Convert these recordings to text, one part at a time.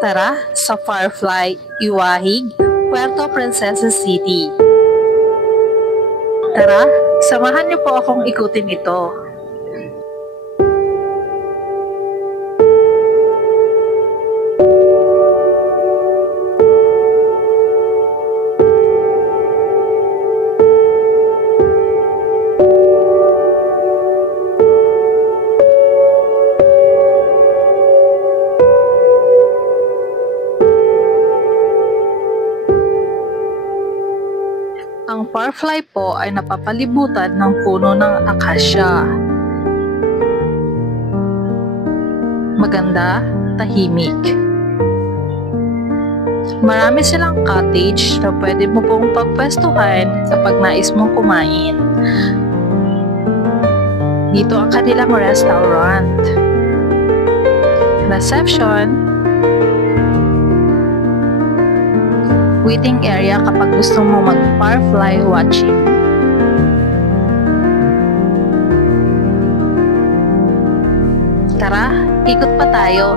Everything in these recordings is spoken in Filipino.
Tara sa Firefly, Iwahig, Puerto Princesa City. Tara, samahan niyo po akong ikutin ito. Ang Firefly po ay napapalibutan ng puno ng akasya. Maganda, tahimik. Marami silang cottage na pwede mo pong pagpwestuhan kapag nais mong kumain. Dito ang kanilang restaurant. Reception. Waiting area kapag gusto mo mag-firefly watching. Tara, ikot pa tayo.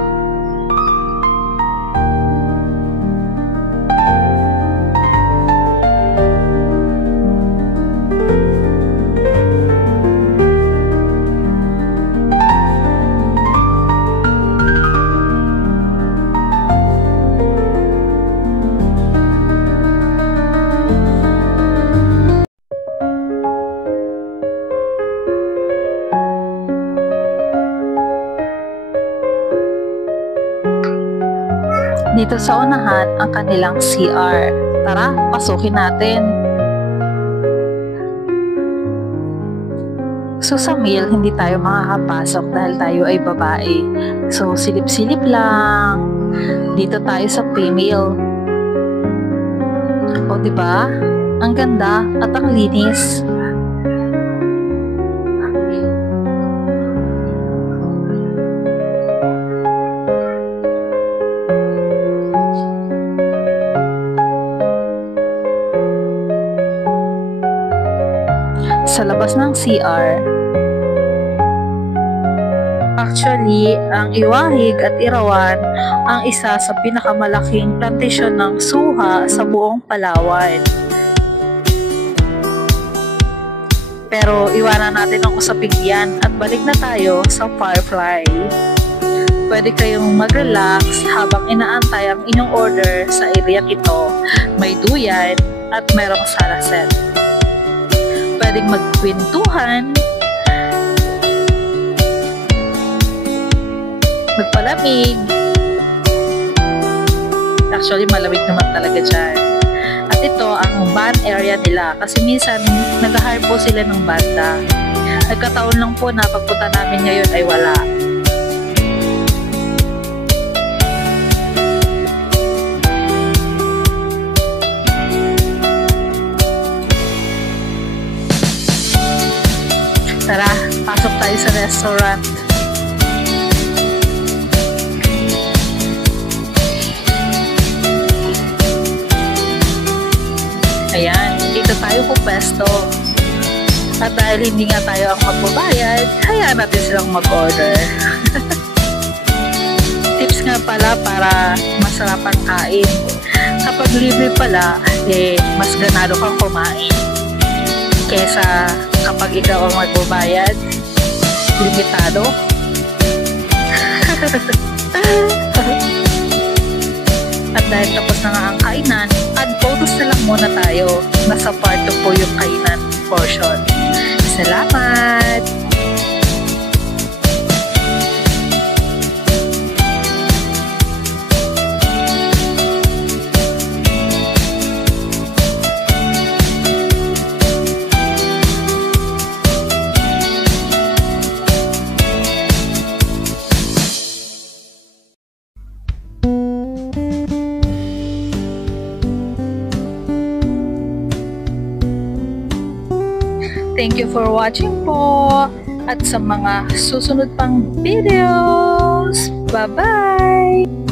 Dito sa unahan ang kanilang CR. Tara, pasukin natin. So sa male, hindi tayo makakapasok dahil tayo ay babae. So silip-silip lang. Dito tayo sa female. O diba? Ang ganda at ang linis. Sa labas ng CR. Actually, ang Iwahig at Irawan ang isa sa pinakamalaking plantasyon ng suha sa buong Palawan. Pero iwanan natin ang usaping yan at balik na tayo sa Firefly. Pwede kayong mag-relax habang inaantay ang inyong order sa area ito. May duyan at merong salaset. Pwedeng magkwentuhan, magpalamig. Actually, malamig naman talaga dyan. At ito ang band area nila kasi minsan nag-hire po sila ng banda. Nagkataon lang po na pagpunta namin ngayon ay wala. Tara, pasok tayo sa restaurant. Ayan, dito tayo pupesto. At dahil hindi nga tayo ang magbabayad, hayaan natin silang mag-order. Tips nga pala para masarap ang kain. Kapag libre pala, mas ganado kang kumain. Kesa kapag ikaw ang magbabayad, limitado. At dahil tapos na nga ang kainan, add photos na lang muna tayo. Nasa part 2 po yung kainan portion. Salamat! Thank you for watching po at sa mga susunod pang videos. Bye-bye!